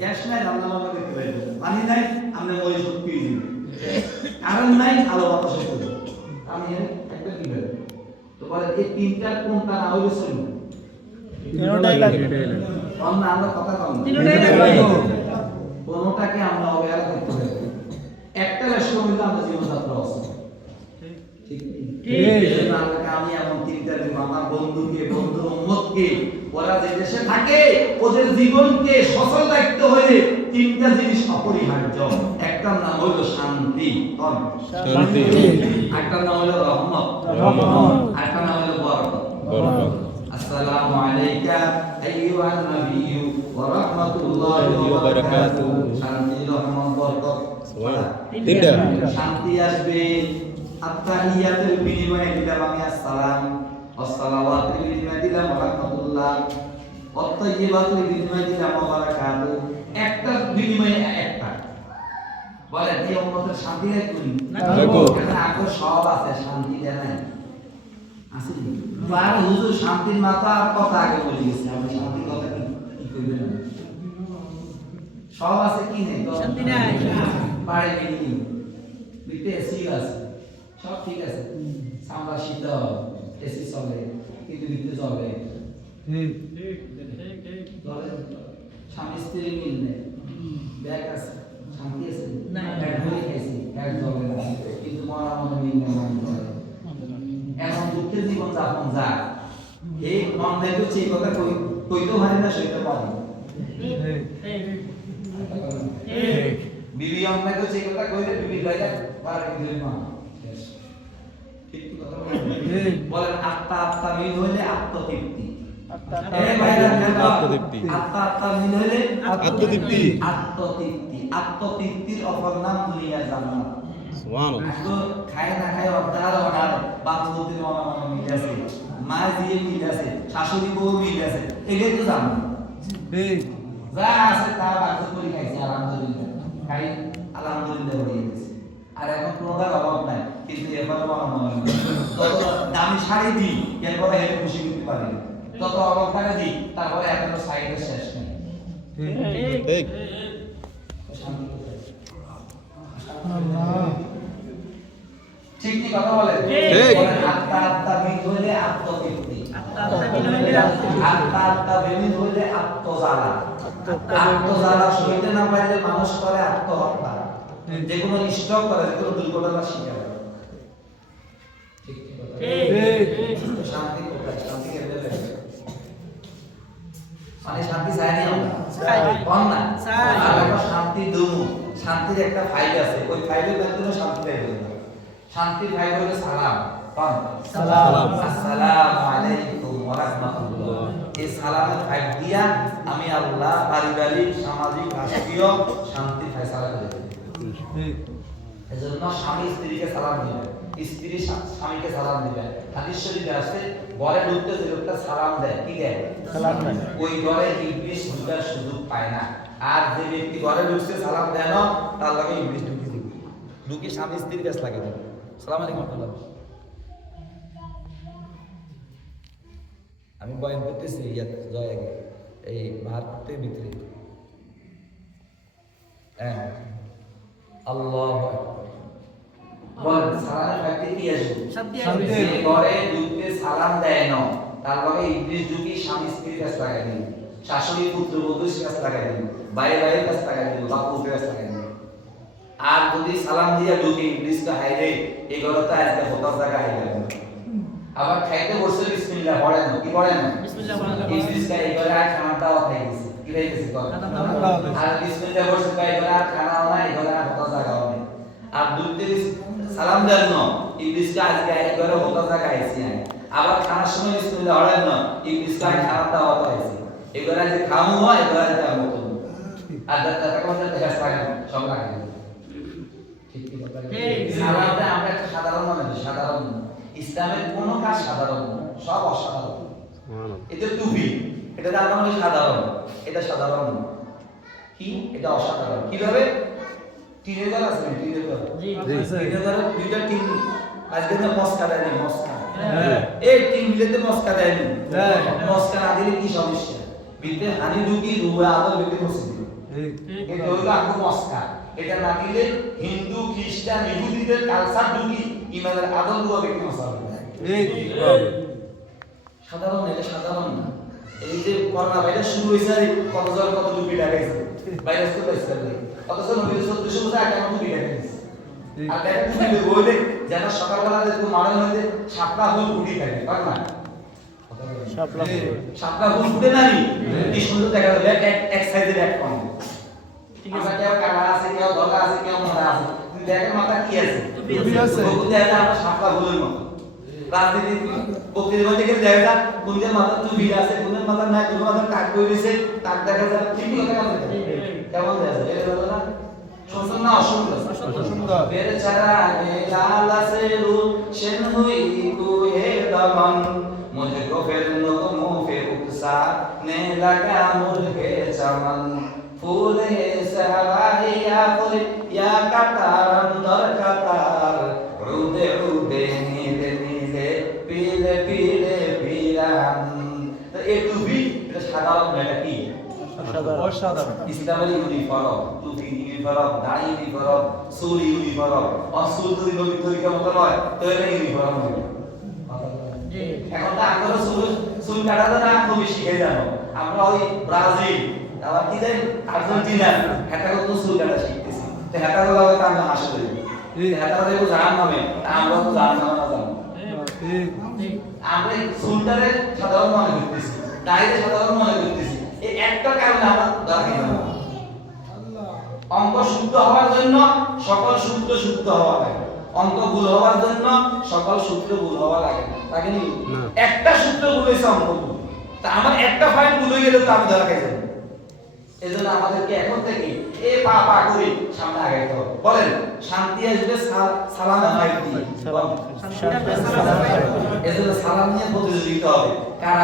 gas নাই রান্না বান্না করতে পারি পানি নাই আমরা ওই শক্তি কারণ নাই আলো বাতাস করতে আমি একটা কি বলি তো বলে এই তিনটা কোনটা না হইলে চলবে তিনটাই লাগে আমরা আমরা কথা কম তিনটাই লাগে কোনটাকে আমরা অবহেলা করতে পারি একটা রাষ্ট্র হইলে আমরা জীবনযাত্রা অবস্থা ঠিক ঠিক আমি এমন তিনটা দিন আমার বন্ধুকে বন্ধু উম্মতকে ওরা যে দেশে থাকে ওদের জীবনকে সফল রাখতে হলে তিনটা জিনিস অপরিহার্য একটার নাম হলো শান্তি শান্তি একটার নাম হলো রহমত আরেকটার নাম হলো বরকত আসসালামু আলাইকা আইয়ুহান নাবিয়্যু ওয়া রাহমাতুল্লাহি ওয়া বারাকাতুহু শান্তি রহমত বরকত তিনটা শান্তি আসবে আত্তাহিয়াতুল বিনিময়ে দিলাম আমি আসসালাম আসসালাওয়াতুল বিনিময়ে দিলাম রাহমাতুল্লাহ আত্তাইয়িবাতুল বিনিময়ে দিলাম বারাকাতু একটা বিনিময়ে একটা বলে এই উম্মতের শান্তি নাই করি দেখো এখানে আগো সব আছে শান্তি দেয় নাই আছে আর হুজুর শান্তির মাথা কথা আগে বলে গেছে আমি শান্তির কথা কি কইবেন সব আছে কি নেই তো শান্তি নাই পারে কি বিতে এসি আছে সব ঠিক আছে সামরা শীতল এসি চলে কিন্তু বিতে চলে স্বামী স্ত্রী মিল নেই ব্যাগ আছে শান্তি আছে ব্যাগ হয়ে গেছে ব্যাগ চলে না কিন্তু মরা মনে মিল নেই মন চলে এমন দুঃখের জীবন যাপন যায় এই মন দেখো সেই কথা কইতেও পারি না সেটা পারি বিবি আমাকে সেই কথা কইলে বিবি লাইলা পারে দিলে না ঠিক কথা বলেন আত্মা আত্মা মিল হইলে আত্মতৃপ্তি আত্মতৃপ্তি আত্মা মিল হইলে আত্মতৃপ্তি আত্মতৃপ্তির অপর নাম দুনিয়ার জান্নাত সুবহানাল্লাহ তো খায় না খায় অর্ডার বাচ্চাদের মনে মিল আছে মা দিয়ে মিল আছে শাশুড়ি বউ মিল আছে এটাই তো জান্নাত ঠিক যা আছে তা বাচ্চা করে খাইছে আলহামদুলিল্লাহ খাই আলহামদুলিল্লাহ হয়ে গেছে আর এখন কোনোটার অভাব নাই কিন্তু এবারে মনে তত দামি শাড়ি দিই এরপরে হেলে খুশি করতে পারি যত অলঙ্কারে দিই তারপরে এখনো সাইডের শেষ নেই ঠিক ঠিক কি কথা বলেন ঠিক আত্মা আত্মা মিল হইলে আত্মতৃপ্তি আত্মা আত্মা মিল হইলে আত্মজ্বালা আত্মজ্বালা সইতে না পারলে মানুষ করে আত্মহত্যা যে কোনো স্ট্রোক করে যে কোনো দুর্ঘটনা শিকার হয় ঠিক কি কথা ঠিক শান্তি কোথায় শান্তি কেমনে লাগে মানে শান্তি চাই না আমরা কোন না আমরা শান্তি দেবো শান্তির একটা ফাইল আছে ওই ফাইলের মাধ্যমে শান্তি পাইবো শান্তির ফাইল হলো সালাম কোন সালাম আসসালামু আলাইকুম ওয়া রাহমাতুল্লাহ এই সালামের ফাইল দিয়া আমি আল্লাহ পারিবারিক সামাজিক রাষ্ট্রীয় শান্তি ফয়সালা করে দেব এজন্য স্বামী স্ত্রীকে সালাম দিবে স্ত্রী স্বামীকে সালাম দিবে হাদিস শরীফে আছে ঘরে ঢুকতে যে লোকটা সালাম দেয় কি দেয় সালাম দেয় ওই ঘরে ইবলিস ঢোকার সুযোগ পায় না আর যে ব্যক্তি ঘরে ঢুকছে সালাম দেয় না তার লাগে ইবলিস ঢুকে দিবে ঢুকে স্বামী স্ত্রীর কাছে লাগে দেবে সালাম আলাইকুম আল্লাহ আমি বয়ান করতেছি জয় আগে এই ভারতের ভিতরে হ্যাঁ আল্লাহু আকবার বল সালামের ফাইতে কি আসবে শান্তি ঘরে ঢুকতে সালাম দেয় না তার লগে ইবলিস ঢুকি স্বামী স্ত্রীর কাছে লাগাই দিল শাশুড়ি পুত্র বধূর কাছে লাগাই দিল ভাই ভাইয়ের কাছে লাগাই দিল বাপুর কাছে লাগাই দিল আর যদি সালাম দিয়া ঢুকে ইবলিস তো হাইরে এই ঘরতে আজকে হতাশ জায়গা হয়ে গেল আবার খাইতে বসে বিসমিল্লাহ পড়ে না কি পড়ে না বিসমিল্লাহ পড়ে না ইবলিস কা এবারে আর খানা দাওয়া খাই গেছে কি খাইতেছে আর বিসমিল্লাহ বসে কা এবারে আর খানা না এবারে আর হতাশ জায়গা হবে আর দুইতে সালাম দেন না ইবলিস কা আজকে এবারে হতাশ জায়গা আইছি আবার খানার সময় বিসমিল্লাহ পড়েন না ইবলিস কা খানা দাওয়া খাইছে এবারে যে খামু হয় এবারে তার মত আর দাদা কথা দেখাস থাকে সব রাখে ঠিক কি কথা সালামটা আমরা একটা সাধারণ মানে সাধারণ ইসলামের কোন কাজ সাধারণ সব অসাধারণ এটা টুপি এটা তার মানে সাধারণ এটা সাধারণ কি এটা অসাধারণ কিভাবে টিনের ঘর আছে টিনের ঘর জি টিনের ঘর দুইটা টিন আজকে তো মস্কা দেয়নি মস্কা এই টিন মিলেতে মস্কা দেয়নি মস্কা না দিলে কি সমস্যা বিতে হানি ঢুকি রুয়া আদল বিতে মসজিদ এটা হলো আকু মস্কা এটা না দিলে হিন্দু খ্রিস্টান ইহুদিদের কালচার ঢুকি ইমানের আদল রুয়া বিতে মশালা সাধারণ এটা সাধারণ না এই যে করোনা ভাইরাস শুরু হয়েছে আর কতজন কত রুপি লাগাইছে ভাইরাস তো বেঁচে গেল কতজন নবী 1400 বছর আগে আমাকে রুপি লাগাইছে আর দেখো তুমি বলে যেন সকালবেলা দেখো মারণ হইতে শাপলা ফুল উড়ি থাকে পার না শাপলা ফুল ফুটে না নি কি সুন্দর দেখা যাবে এক সাইজের এক কম আমরা কেউ কালা আছে কেউ ধলা আছে কেউ মোটা আছে তুমি দেখো মাথা কি আছে টুপি আছে ওগুলো দেখা আমরা শাপলা ফুলের মতো রাজনীতি বক্তৃতা বলতে গেলে দেখা যায় কোনদের মাথা টুপি আছে কোনদের মাথা নাই কোন মাথা টাক করে দিয়েছে টাক দেখা যায় ঠিক কথা কেমন দেখা যায় এটা বলো না সুন্দর না অসুন্দর সুন্দর ফের ছাড়া লাল আছে রূপ সেন হুই কুয়ে দমন मुझे को फिर नो मुफे उकसा ने लगा मुर्गे चमन फूल है सहरा या फूल या कतार अंदर कतार रुदे रुदे नीले नीले पीले पीले पीरान तो ए टू बी এটা সাধারণ এটা কি অসাধারণ ইসলামের ইউনিফর্ম টুপি ইউনিফর্ম দাড়ি ইউনিফর্ম চুল ইউনিফর্ম অসুল যদি নবী তরিকা মতো নয় তো এটা ইউনিফর্ম হবে এখন তো আমরা চুল কাটাতে না খুবই শিখে জানো আমরা ওই ব্রাজিল আবার কি জানি আর্জেন্টিনা এটা কত চুল কাটা শিখতেছি তো এটা গুলো তো আমরা হাসি করি এটা তো জানান হবে আমরা তো জানান না জানো আমরা চুলটারে সাধারণ মনে করতেছি দাড়িতে সাধারণ মনে করতেছি এই একটা কারণে আমরা দাঁড়িয়ে যাব অঙ্ক শুদ্ধ হওয়ার জন্য সকল সূত্র শুদ্ধ হওয়া লাগে অঙ্ক ভুল হওয়ার জন্য সকল সূত্র ভুল হওয়া লাগে না তাকে নি একটা সূত্র ভুল হয়েছে অঙ্ক ভুল তা আমার একটা ফাইল ভুল হয়ে গেলে তো আমি ধরা খাই যাব এজন্য আমাদেরকে এখন থেকে এই পা পা করে সামনে আগাইতে হবে বলেন শান্তি আসবে সালামে ফাইল দিয়ে এজন্য সালাম নিয়ে প্রতিযোগিতা হবে কারা